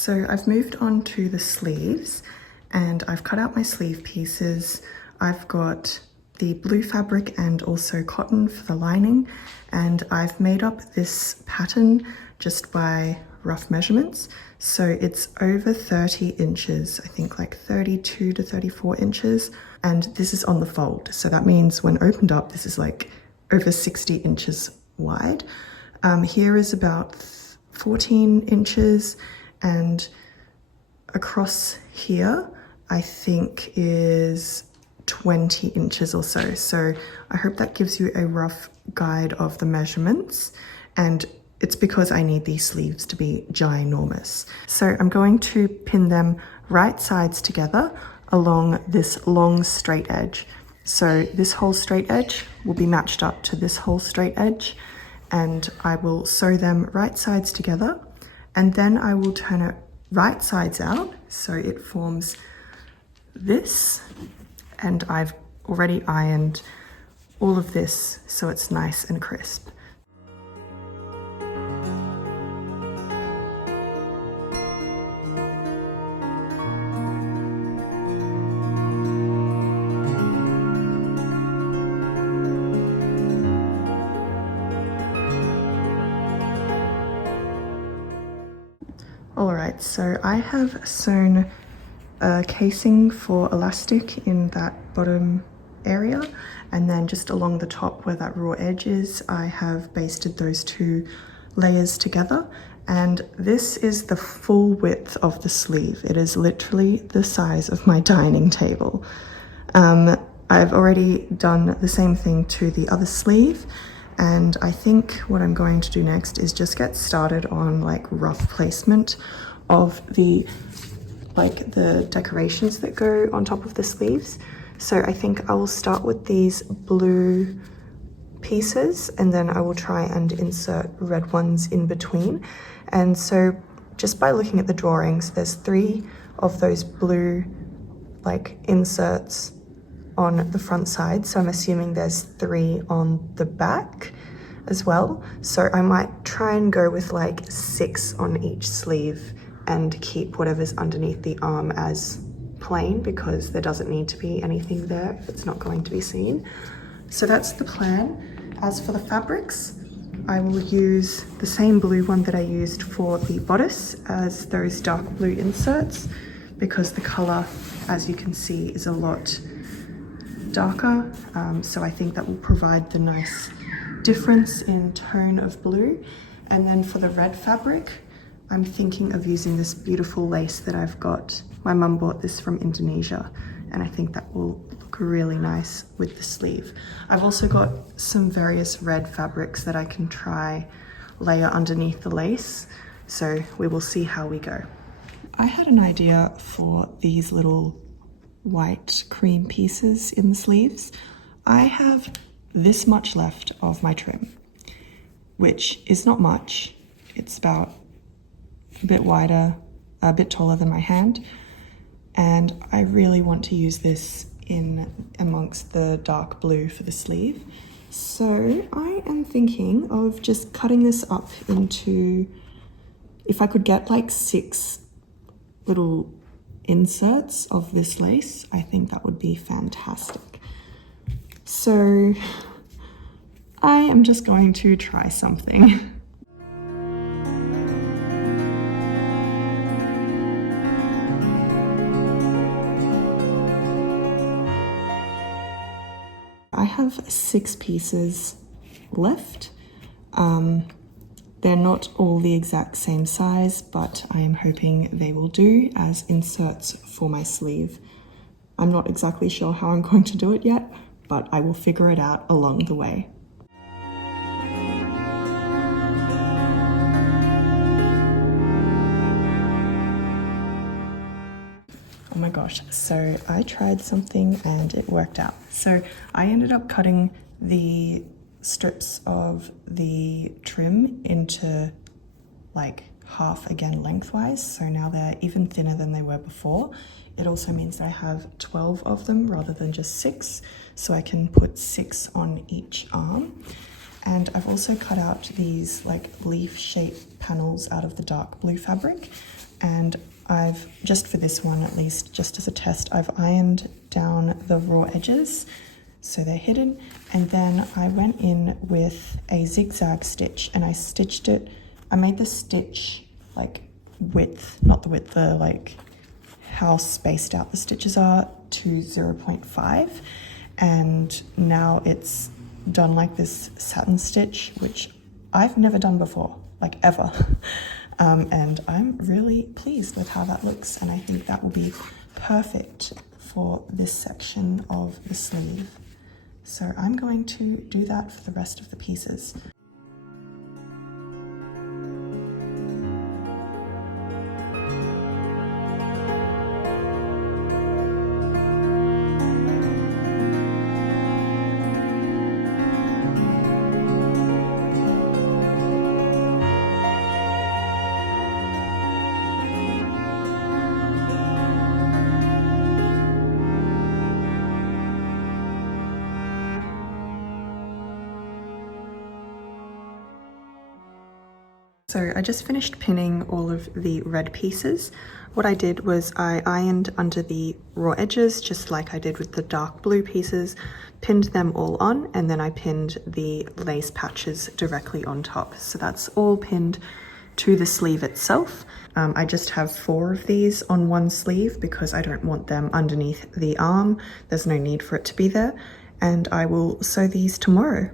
So I've moved on to the sleeves and I've cut out my sleeve pieces. I've got the blue fabric and also cotton for the lining, and I've made up this pattern just by rough measurements. So it's over 30 inches, I think like 32 to 34 inches. And this is on the fold. So that means when opened up, this is like over 60 inches wide. Here is about 14 inches, and across here, I think is 20 inches or so. So I hope that gives you a rough guide of the measurements, and it's because I need these sleeves to be ginormous. So I'm going to pin them right sides together along this long straight edge. So this whole straight edge will be matched up to this whole straight edge, and I will sew them right sides together, and then I will turn it right sides out so it forms this, and I've already ironed all of this so it's nice and crisp. Alright, so I have sewn a casing for elastic in that bottom area, and then just along the top where that raw edge is, I have basted those two layers together, and this is the full width of the sleeve. It is literally the size of my dining table. I've already done the same thing to the other sleeve, and I think what I'm going to do next is just get started on like rough placement of the decorations that go on top of the sleeves. So I think I will start with these blue pieces, and then I will try and insert red ones in between. And so just by looking at the drawings, there's 3 of those blue like inserts on the front side, so I'm assuming there's 3 on the back as well. So I might try and go with like 6 on each sleeve and keep whatever's underneath the arm as plain, because there doesn't need to be anything there if it's not going to be seen. So that's the plan. As for the fabrics, I will use the same blue one that I used for the bodice as those dark blue inserts, because the color, as you can see, is a lot darker, so I think that will provide the nice difference in tone of blue. And then for the red fabric, I'm thinking of using this beautiful lace that I've got. My mum bought this from Indonesia, and I think that will look really nice with the sleeve. I've also got some various red fabrics that I can try layer underneath the lace, so we will see how we go. I had an idea for these little white cream pieces in the sleeves. I have this much left of my trim, which is not much. It's about a bit wider, a bit taller than my hand, and I really want to use this in amongst the dark blue for the sleeve. So I am thinking of just cutting this up into, if I could get like 6 little inserts of this lace, I think that would be fantastic. So I am just going to try something. I have 6 pieces left. They're not all the exact same size, but I am hoping they will do as inserts for my sleeve. I'm not exactly sure how I'm going to do it yet, but I will figure it out along the way. Oh my gosh, so I tried something and it worked out. So I ended up cutting the strips of the trim into like half again lengthwise, so now they're even thinner than they were before. It also means that I have 12 of them rather than just 6, so I can put 6 on each arm. And I've also cut out these like leaf shaped panels out of the dark blue fabric. and I've, just for this one at least, just as a test, I've ironed down the raw edges so they're hidden, and then I went in with a zigzag stitch and I stitched it. I made the stitch like width, not the width, the like how spaced out the stitches are, to 0.5, and now it's done like this satin stitch, which I've never done before, like ever. And I'm really pleased with how that looks, and I think that will be perfect for this section of the sleeve. So I'm going to do that for the rest of the pieces. So I just finished pinning all of the red pieces. What I did was I ironed under the raw edges, just like I did with the dark blue pieces, pinned them all on, and then I pinned the lace patches directly on top. So that's all pinned to the sleeve itself. I just have 4 of these on one sleeve because I don't want them underneath the arm. There's no need for it to be there. And I will sew these tomorrow.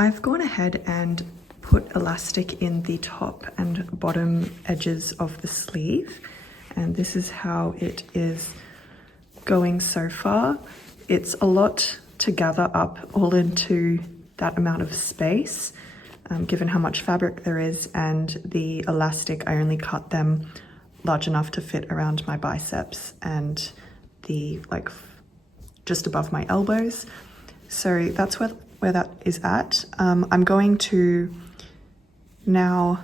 I've gone ahead and put elastic in the top and bottom edges of the sleeve, and this is how it is going so far. It's a lot to gather up all into that amount of space, given how much fabric there is, and the elastic, I only cut them large enough to fit around my biceps and the like just above my elbows. So that's where that is at. I'm going to now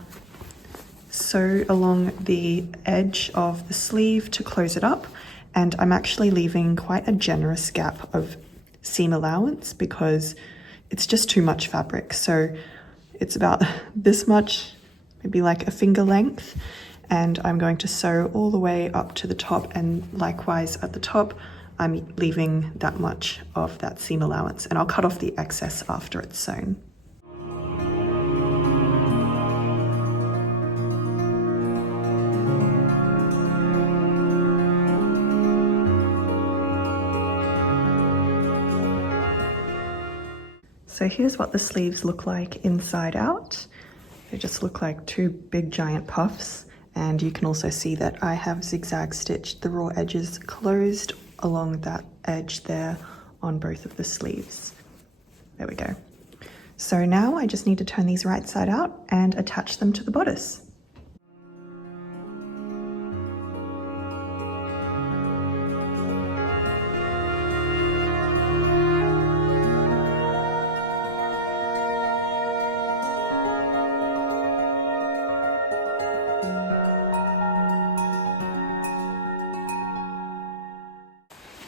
sew along the edge of the sleeve to close it up, and I'm actually leaving quite a generous gap of seam allowance because it's just too much fabric. So it's about this much, maybe like a finger length, and I'm going to sew all the way up to the top, and likewise at the top I'm leaving that much of that seam allowance, and I'll cut off the excess after it's sewn. So here's what the sleeves look like inside out. They just look like 2 big giant puffs, and you can also see that I have zigzag stitched the raw edges closed along that edge there on both of the sleeves. There we go. So now I just need to turn these right side out and attach them to the bodice.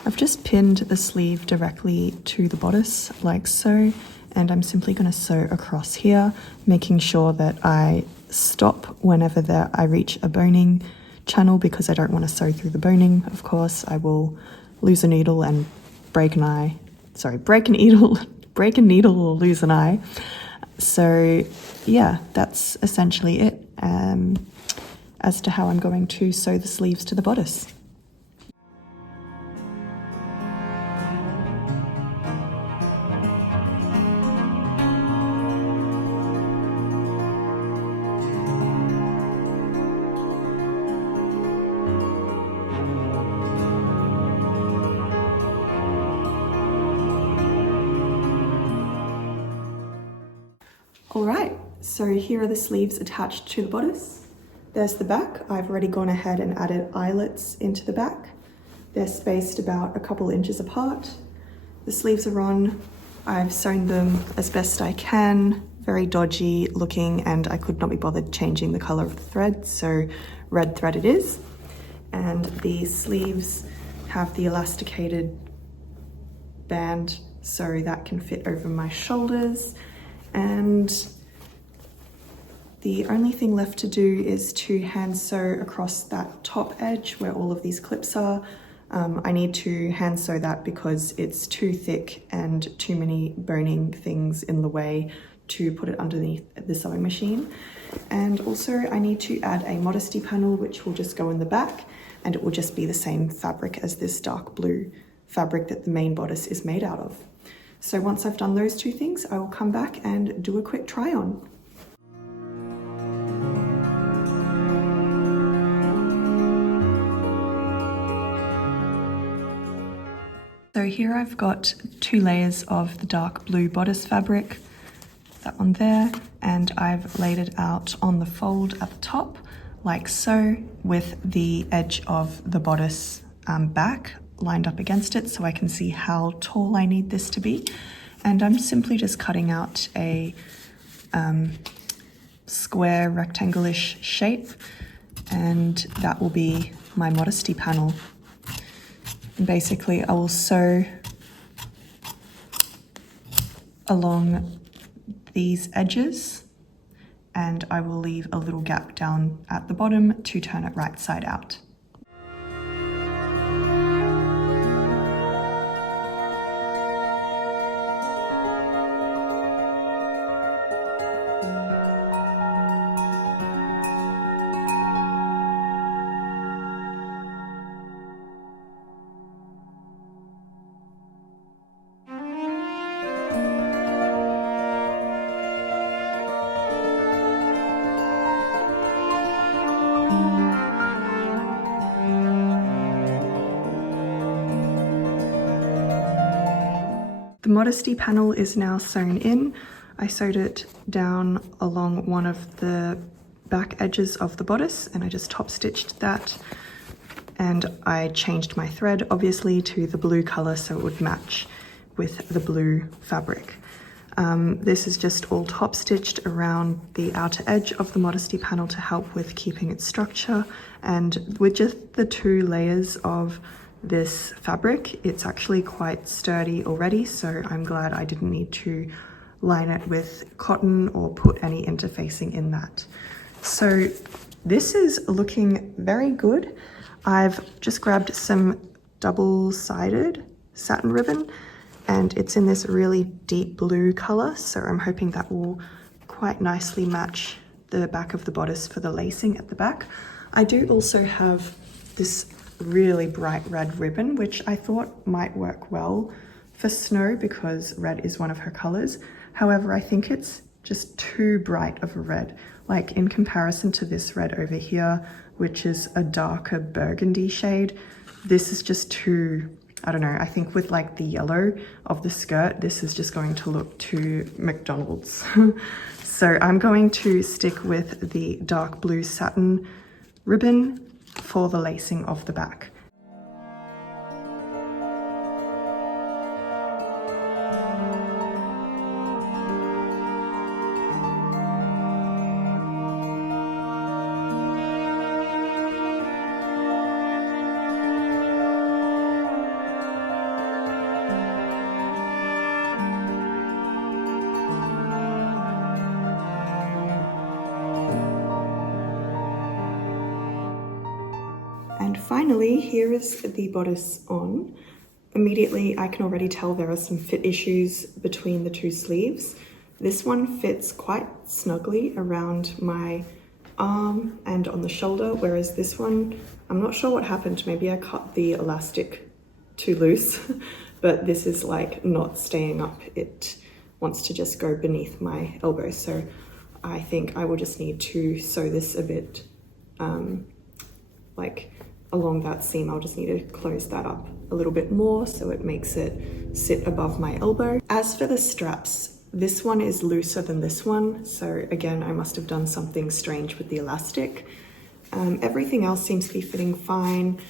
I've just pinned the sleeve directly to the bodice like so, and I'm simply going to sew across here, making sure that I stop whenever I reach a boning channel, because I don't want to sew through the boning. Of course, I will lose a needle and break a needle or lose an eye. So yeah, that's essentially it as to how I'm going to sew the sleeves to the bodice. All right, So here are the sleeves attached to the bodice. There's the back. I've already gone ahead and added eyelets into the back. They're spaced about a couple inches apart. The sleeves are on. I've sewn them as best I can. Very dodgy looking, and I could not be bothered changing the color of the thread, so red thread it is. And the sleeves have the elasticated band so that can fit over my shoulders. And the only thing left to do is to hand sew across that top edge where all of these clips are. I need to hand sew that because it's too thick and too many boning things in the way to put it underneath the sewing machine. And also I need to add a Modesty panel, which will just go in the back, and it will just be the same fabric as this dark blue fabric that the main bodice is made out of. So once I've done those two things, I will come back and do a quick try on. So here I've got 2 layers of the dark blue bodice fabric, that one there, and I've laid it out on the fold at the top, like so, with the edge of the bodice back lined up against it so I can see how tall I need this to be. And I'm simply just cutting out a square rectangle-ish shape, and that will be my Modesty panel. And basically I will sew along these edges, and I will leave a little gap down at the bottom to turn it right side out. The Modesty panel is now sewn in. I sewed it down along one of the back edges of the bodice, and I just top stitched that, and I changed my thread obviously to the blue color so it would match with the blue fabric. This is just all top stitched around the outer edge of the Modesty panel to help with keeping its structure, and with just the 2 layers of this fabric, it's actually quite sturdy already, so I'm glad I didn't need to line it with cotton or put any interfacing in that. So this is looking very good. I've just grabbed some double-sided satin ribbon, and it's in this really deep blue color, so I'm hoping that will quite nicely match the back of the bodice for the lacing at the back. I do also have this really bright red ribbon, which I thought might work well for Snow because red is one of her colors. However, I think it's just too bright of a red. Like in comparison to this red over here, which is a darker burgundy shade, this is just too, I don't know, I think with like the yellow of the skirt, this is just going to look too McDonald's. So I'm going to stick with the dark blue satin ribbon for the lacing of the back. And finally, here is the bodice on. Immediately, I can already tell there are some fit issues between the 2 sleeves. This one fits quite snugly around my arm and on the shoulder, whereas this one, I'm not sure what happened. Maybe I cut the elastic too loose, but this is like not staying up. It wants to just go beneath my elbow. So I think I will just need to sew this a bit like along that seam. I'll just need to close that up a little bit more so it makes it sit above my elbow. As for the straps, This one is looser than this one, so again, I must have done something strange with the elastic. Everything else seems to be fitting fine.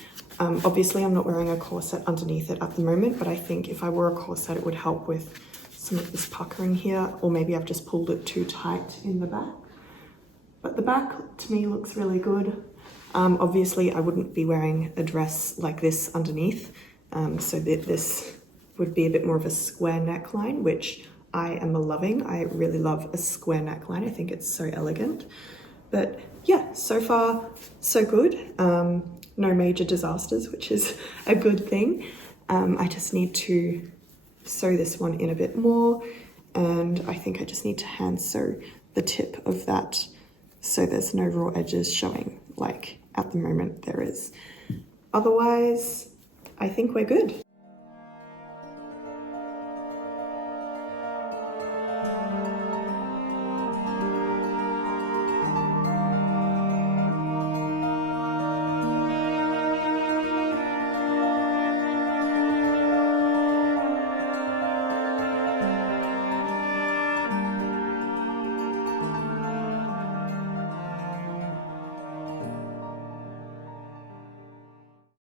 Obviously, I'm not wearing a corset underneath it at the moment, but I think if I wore a corset, it would help with some of this puckering here, or maybe I've just pulled it too tight in the back. But the back, to me, looks really good. Obviously, I wouldn't be wearing a dress like this underneath, so that this would be a bit more of a square neckline, which I am loving. I really love a square neckline. I think it's so elegant. But yeah, so far, so good. No major disasters, which is a good thing. I just need to sew this one in a bit more, and I think I just need to hand sew the tip of that so there's no raw edges showing like at the moment there is. Otherwise, I think we're good.